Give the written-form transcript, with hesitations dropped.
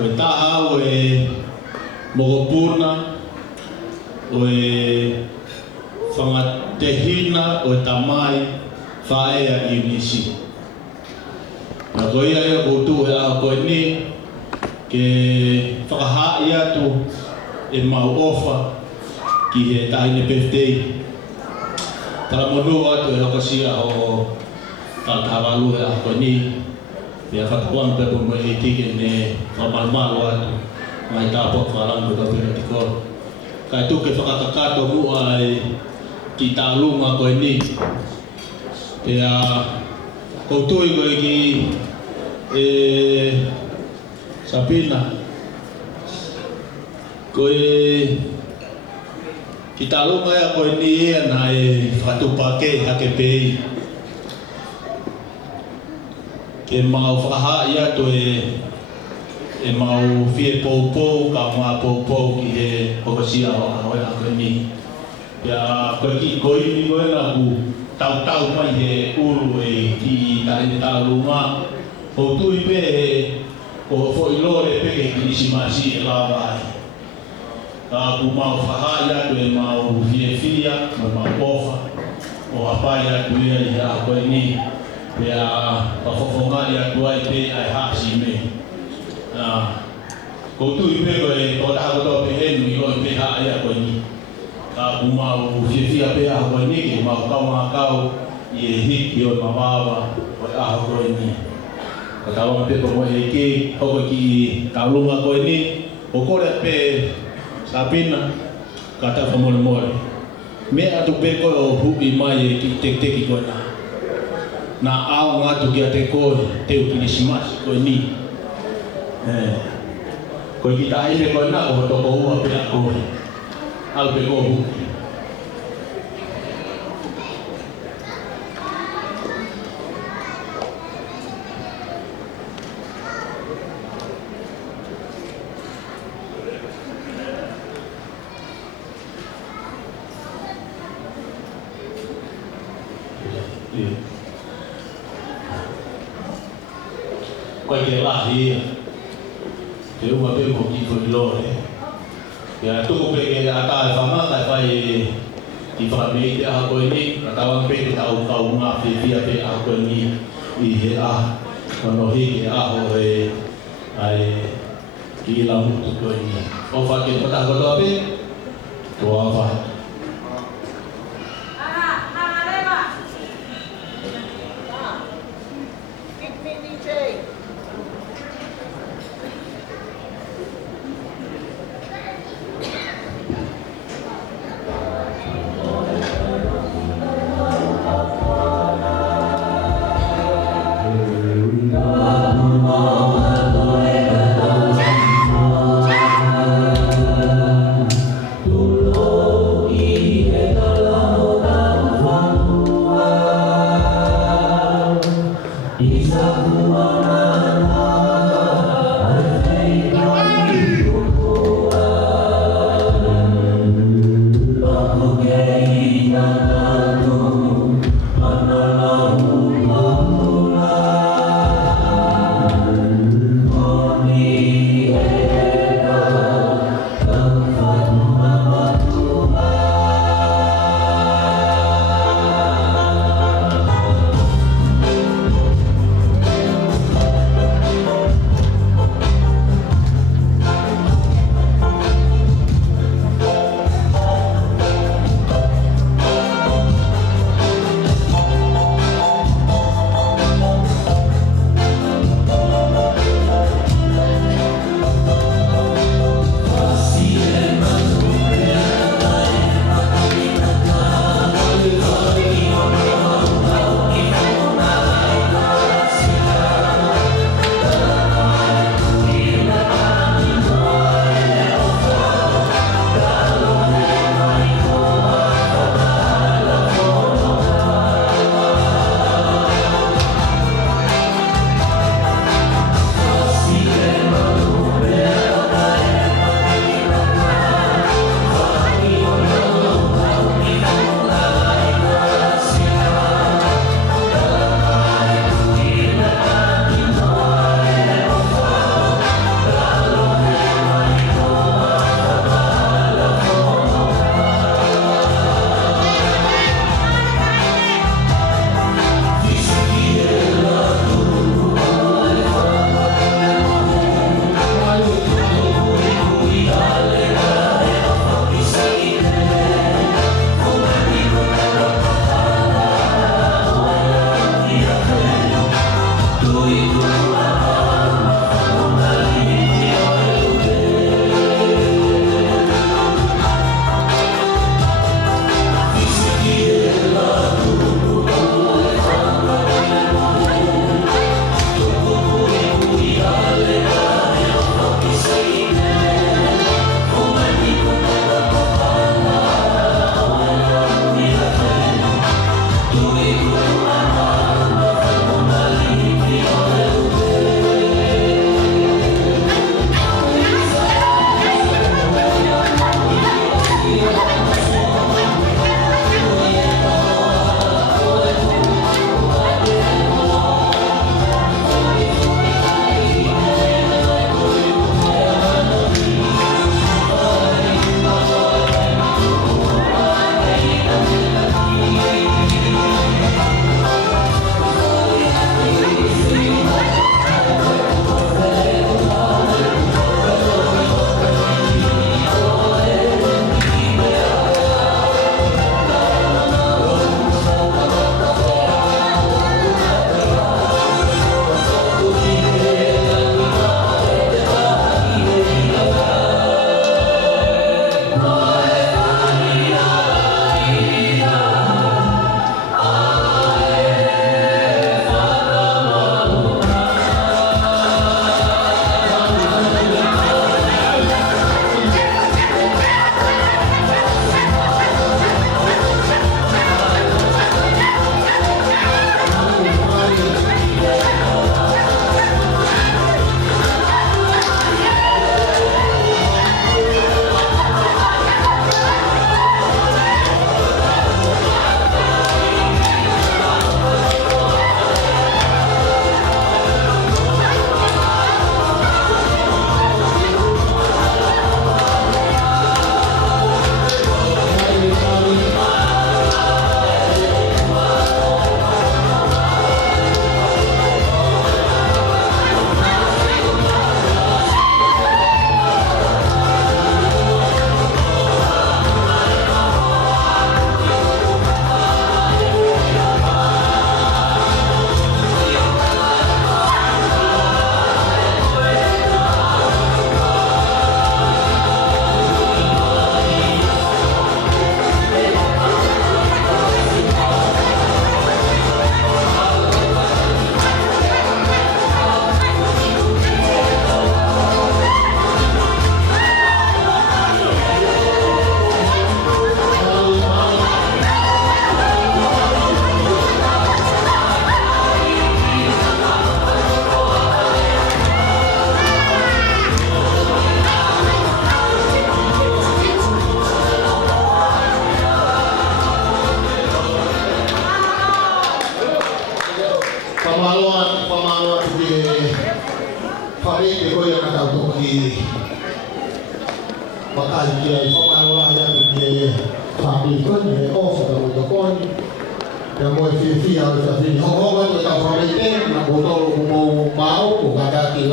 Koe taha o e mogopuna, o e whangatehina, o e tamai, whaea i unisi. Na koe ia ea koutu e a koe ni, ke whakaha'i atu e mau ofa ki he tahine birthday. Tala monu atu e lokasia o Taltavalu e a koe ni. Pia whakapuang pepo mo e tike ne whamalmalo atu. Mai tāpok whalangu ka pina tikoro. Kai tuke whakakakato mua e ki tālunga koe ni. Pia koutui koe ki Sabina. Koe ki tālunga ea koe ni ea na e whakatupake hake pei. Ke mau whakaha'i atu e mau whie poupou, ka ngā poupou ki he hokosia o aroe a koe ni. Pia koe ki koe ni koe na ku tau mai he uru e ki tahine tālunga. Houtui pe o whoilore peke ki nisi masi e lawa ai. Ka ku mau whaha'i atu e mau whia, mau ofa, o hapai atu ia i a koe ni. Pia whawhonga i atu ai pe ai hasi me. Koutui pe koe o taha koto pe henu i oi pe ha'a ia koe ni. Ka ku mau whia pe a koe ni ke mau kaunga kau i e hiki o mawawa o e aho koe ni. Ka tawanga pe koe e ke hoko ki taulunga koe ni. O kore pe Sabina ka ta whamore. Me atu pe koe o hupi mai e ki teki koe na. Na ao ngatu ki a te koe, te ukinishimashi koe ni. Koe ki tahine koe na, koe toko ua pe a koe. Al pe koe huki. Koe ke lahi ia. Te ua pe ko ki koe lore. Ia tuku pe ke ata e whamata e whai ki whamei te aha koe ni. Ka tawang pe ke tau kau ngā whiwhia pe aha koe ni. I he aha. Kono hi ke aho e ai ki la mutu koe ni. O whake patah kotoa pe. Tua whai. Tulo ko yung natawag ki bakal ki pamanawa yang ki sabi ko ni off sa ko yang mo fi sa fi ho ho ko ta fa na botol mo mau ko kata ki